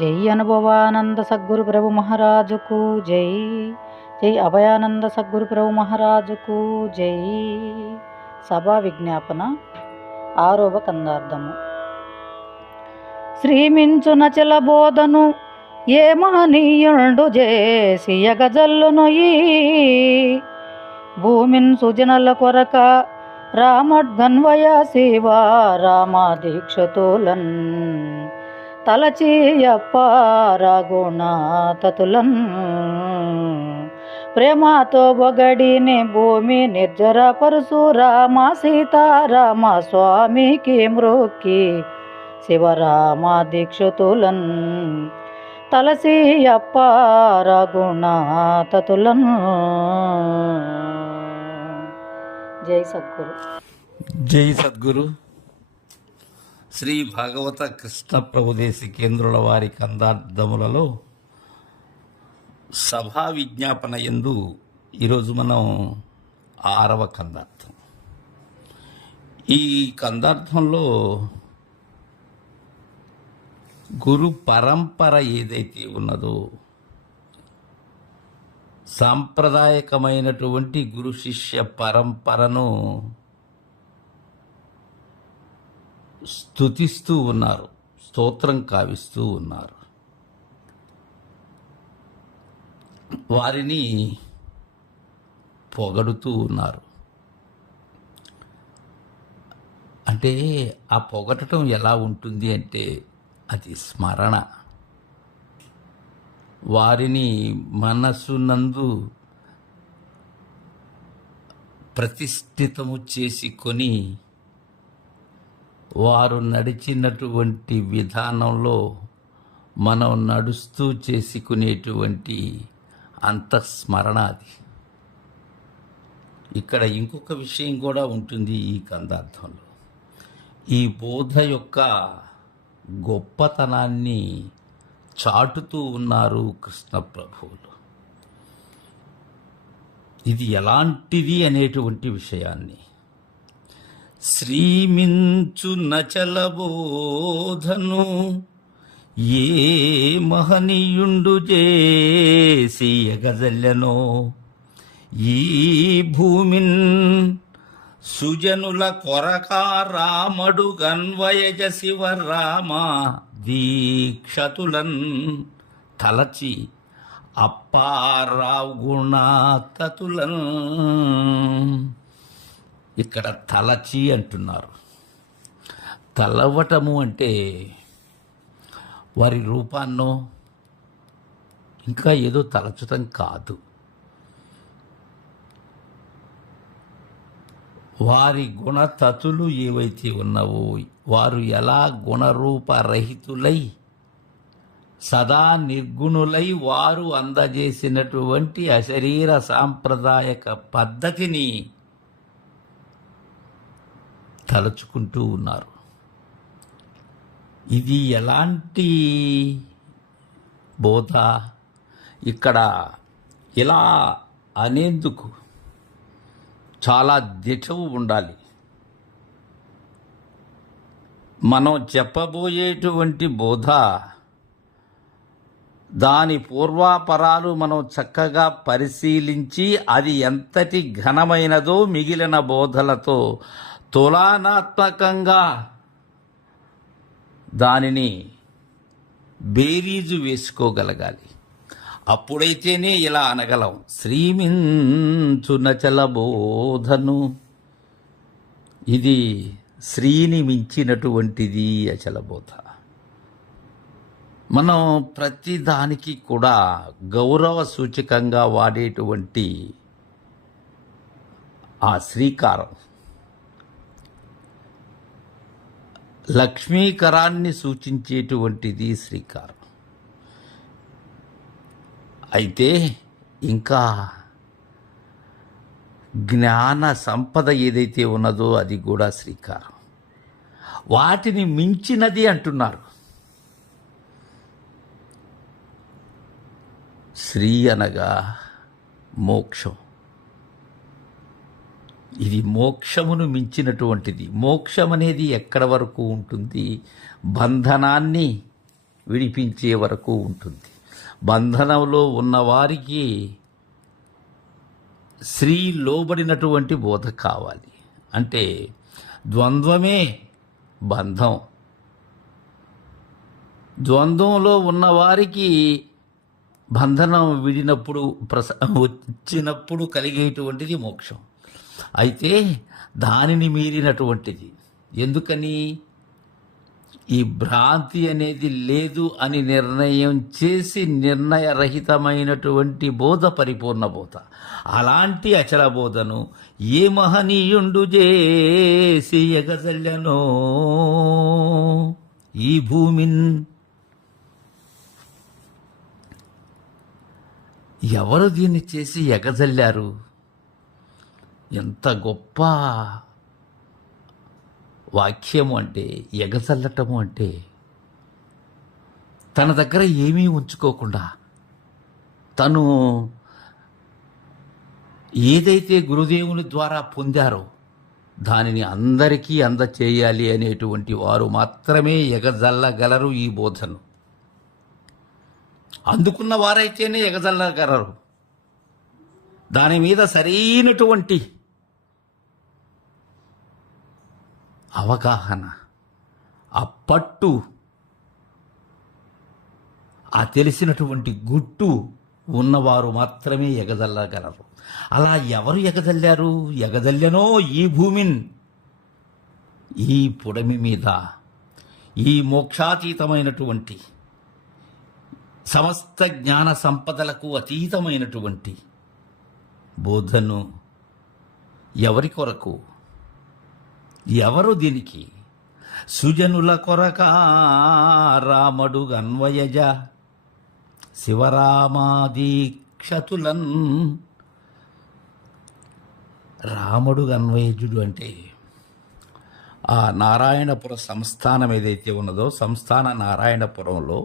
జై అనుభవానంద సద్గురు ప్రభు మహారాజుకు జై. జై అభయానంద సద్గురు ప్రభు మహారాజుకు జై. సభా విజ్ఞాపన. 6వ కందార్థము. శ్రీమించున చెలబోధను ఏ మహనీయుండు చేసి ఎగజల్లును ఈ భూమిన్ సుజనల కొరక రామడ్గన్వయ శివ రామ దీక్షతులన్ తలచీయప్పారగుణాతతులన్ ప్రేమతో బొగడిని భూమి నిర్జర పరశురామ సీతారామ స్వామికి మ్రొక్కి శివరామ దీక్షతులన్ తలసీయప్పారగుణాతతులన్. జై సద్గురు. జై సద్గురు. శ్రీ భాగవత కృష్ణ ప్రభుదేశి కేంద్రుల వారి కందార్థములలో సభా విజ్ఞాపన యందు ఈరోజు మనం 6వ కందార్థం. ఈ కందార్థంలో గురు పరంపర ఏదైతే ఉన్నదో సాంప్రదాయకమైనటువంటి గురు శిష్య పరంపరను స్తుతిస్తూ ఉన్నారు, స్తోత్రం కావిస్తూ ఉన్నారు. వారిని పొగడుతూ ఉన్నారు. అంటే ఆ పొగడటం ఎలా ఉంటుంది అంటే అది స్మరణ. వారిని మనసునందు ప్రతిష్ఠితము చేసుకొని వారు నడిచినటువంటి విధానంలో మనం నడుస్తూ చేసుకునేటువంటి అంతఃస్మరణ అది. ఇక్కడ ఇంకొక విషయం కూడా ఉంటుంది ఈ కందార్థంలో. ఈ బోధ యొక్క గొప్పతనాన్ని చాటుతూ ఉన్నారు కృష్ణ ప్రభువులు. ఇది ఎలాంటిది అనేటువంటి విషయాన్ని శ్రీమించు నచలబోధను ఏ మహనీయుండు చేసి ఎగజల్లెనో ఈ భూమిన్ సుజనుల కొరక రామడు గన్వయజ శివరామ దీక్షతులన్ తలచి అప్పారావు గుణాతతులన్. ఇక్కడ తలచి అంటున్నారు. తలవటము అంటే వారి రూపాన్నో ఇంకా ఏదో తలచటం కాదు. వారి గుణతతులు ఏవైతే ఉన్నావో వారు ఎలా గుణరూపరహితులై సదా నిర్గుణులై వారు అందజేసినటువంటి అశరీర సాంప్రదాయక పద్ధతిని తలుచుకుంటూ ఉన్నారు. ఇది ఎలాంటి బోధ? ఇక్కడ ఇలా అనేందుకు చాలా దిటవు ఉండాలి. మనం చెప్పబోయేటువంటి బోధ దాని పూర్వాపరాలు మనం చక్కగా పరిశీలించి అది ఎంతటి ఘనమైనదో మిగిలిన బోధలతో తులనాత్మకంగా దానిని బేరీజు వేసుకోగలగాలి. అప్పుడైతేనే ఇలా అనగలం. శ్రీమించు నచల బోధను, ఇది శ్రీని మించినటువంటిది అచల బోధ. మనం ప్రతిదానికి కూడా గౌరవ సూచకంగా వాడేటువంటి ఆ శ్రీకారం లక్ష్మీకరాన్ని సూచించేటువంటిది శ్రీకారం. అయితే ఇంకా జ్ఞాన సంపద ఏదైతే ఉన్నదో అది కూడా శ్రీకారం. వాటిని మించినది అంటున్నారు. శ్రీ అనగా మోక్షం. ఇది మోక్షమును మించినటువంటిది. మోక్షం అనేది ఎక్కడ వరకు ఉంటుంది? బంధనాన్ని విడిపించే వరకు ఉంటుంది. బంధనంలో ఉన్నవారికి స్త్రీ లోబడినటువంటి బోధ కావాలి. అంటే ద్వంద్వమే బంధం. ద్వంద్వంలో ఉన్నవారికి బంధనం విడినప్పుడు వచ్చినప్పుడు కలిగేటువంటిది మోక్షం. అయితే దానిని మీరినటువంటిది. ఎందుకని? ఈ భ్రాంతి అనేది లేదు అని నిర్ణయం చేసి నిర్ణయరహితమైనటువంటి బోధ పరిపూర్ణ బోధ. అలాంటి అచల బోధను ఏ మహనీయుండు చేసి ఎగజల్లెనో ఈ భూమిన్. ఎవరు దీన్ని చేసి ఎగజల్లారు? ఎంత గొప్ప వాక్యము అంటే, ఎగజల్లటము అంటే తన దగ్గర ఏమీ ఉంచుకోకుండా తను ఏదైతే గురుదేవుని ద్వారా పొందారో దానిని అందరికీ అందచేయాలి అనేటువంటి వారు మాత్రమే ఎగజల్లగలరు ఈ బోధను. అందుకున్న వారైతేనే ఎగజల్లగలరు. దాని మీద సరైనటువంటి అవగాహన, ఆ పట్టు, ఆ తెలిసినటువంటి గుట్టు ఉన్నవారు మాత్రమే ఎగజల్లగలరు. అలా ఎవరు ఎగజల్లారు? ఎగజల్లెనో ఈ భూమిన్, ఈ పుడమి మీద ఈ మోక్షాతీతమైనటువంటి సమస్త జ్ఞాన సంపదలకు అతీతమైనటువంటి బోధను ఎవరి కొరకు? ఎవరు దీనికి? సుజనుల కొరక రామడు అన్వయజ శివరామాదీక్షతులన్. రాముడు అన్వయజుడు అంటే ఆ నారాయణపుర సంస్థానం ఏదైతే ఉన్నదో, సంస్థాన నారాయణపురంలో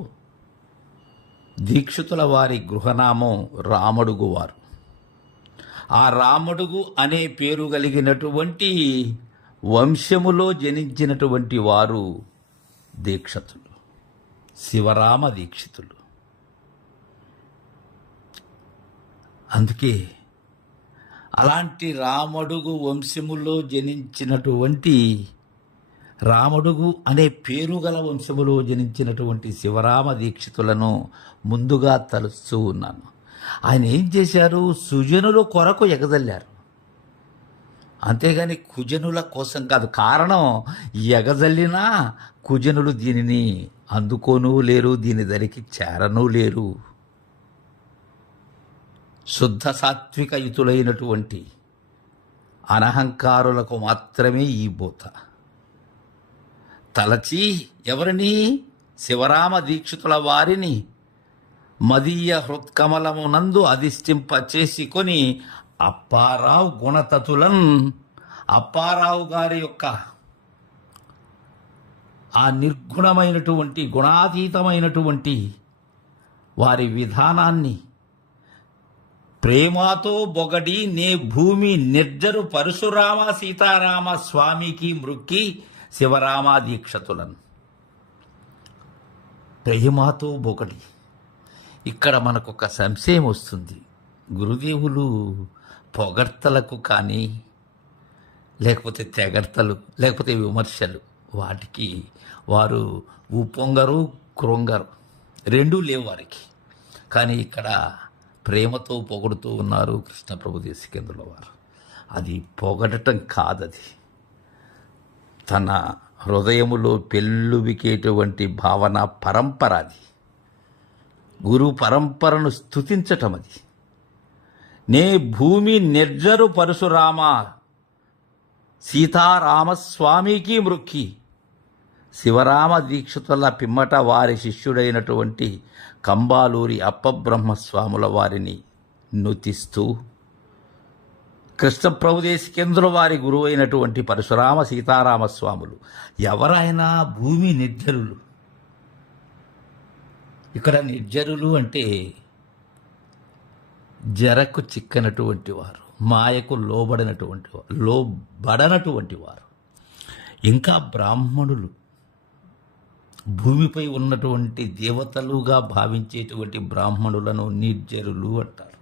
దీక్షితుల వారి గృహనామం రామడుగు వారు. ఆ రామడుగు అనే పేరు కలిగినటువంటి వంశములో జనించినటువంటి వారు దీక్షితులు, శివరామ దీక్షితులు. అందుకే అలాంటి రామడుగు వంశములో జనించినటువంటి, రామడుగు అనే పేరు గల వంశములో జనించినటువంటి శివరామ దీక్షితులను ముందుగా తలుస్తూ ఉన్నాను. ఆయన ఏం చేశారు? సుజనుల కొరకు ఎగజల్లారు, అంతేగాని కుజనుల కోసం కాదు. కారణం, ఎగజల్లినా కుజనులు దీనిని అందుకోనూ లేరు, దీని ధరికి చేరనూ లేరు. శుద్ధ సాత్వికయుతులైనటువంటి అనహంకారులకు మాత్రమే ఈ బోధ. తలచి ఎవరిని? శివరామ దీక్షితుల వారిని మదీయ హృత్కమలమునందు అధిష్ఠింపచేసి కొని అప్పారావు గుణతతులన్, అప్పారావు గారి యొక్క ఆ నిర్గుణమైనటువంటి గుణాతీతమైనటువంటి వారి విధానాన్ని ప్రేమతో బొగడి నే భూమి నిర్జరు పరశురామ సీతారామ స్వామికి మృక్కి శివరామ దీక్షతులను. ప్రేమతో బొగడి. ఇక్కడ మనకొక సంశయం వస్తుంది. గురుదేవులు పొగడ్తలకు కానీ, లేకపోతే తెగడ్తలు, లేకపోతే విమర్శలు, వాటికి వారు ఉప్పొంగరు, కృంగరు, రెండూ లేవు వారికి. కానీ ఇక్కడ ప్రేమతో పొగడుతూ ఉన్నారు కృష్ణప్రభు దేశికేంద్రుల వారు. అది పొగడటం కాదది. తన హృదయములో పెళ్ళువికేటువంటి భావన పరంపర అది. గురు పరంపరను స్తుతించటం అది. నే భూమి నిర్జరు పరశురామ సీతారామస్వామికి మృక్కి శివరామ దీక్షితుల పిమ్మట వారి శిష్యుడైనటువంటి కంబాలూరి అప్పబ్రహ్మస్వాముల వారిని నుతిస్తూ, కృష్ణప్రభుదేశికేంద్రుల వారి గురువైనటువంటి పరశురామ సీతారామస్వాములు ఎవరైనా భూమి నిర్జరులు. ఇక్కడ నిర్జరులు అంటే జరకు చిక్కనటువంటి వారు, మాయకు లోబడినటువంటి వారు, లోబడనటువంటి వారు. ఇంకా బ్రాహ్మణులు, భూమిపై ఉన్నటువంటి దేవతలుగా భావించేటువంటి బ్రాహ్మణులను నిర్జరులు అంటారు.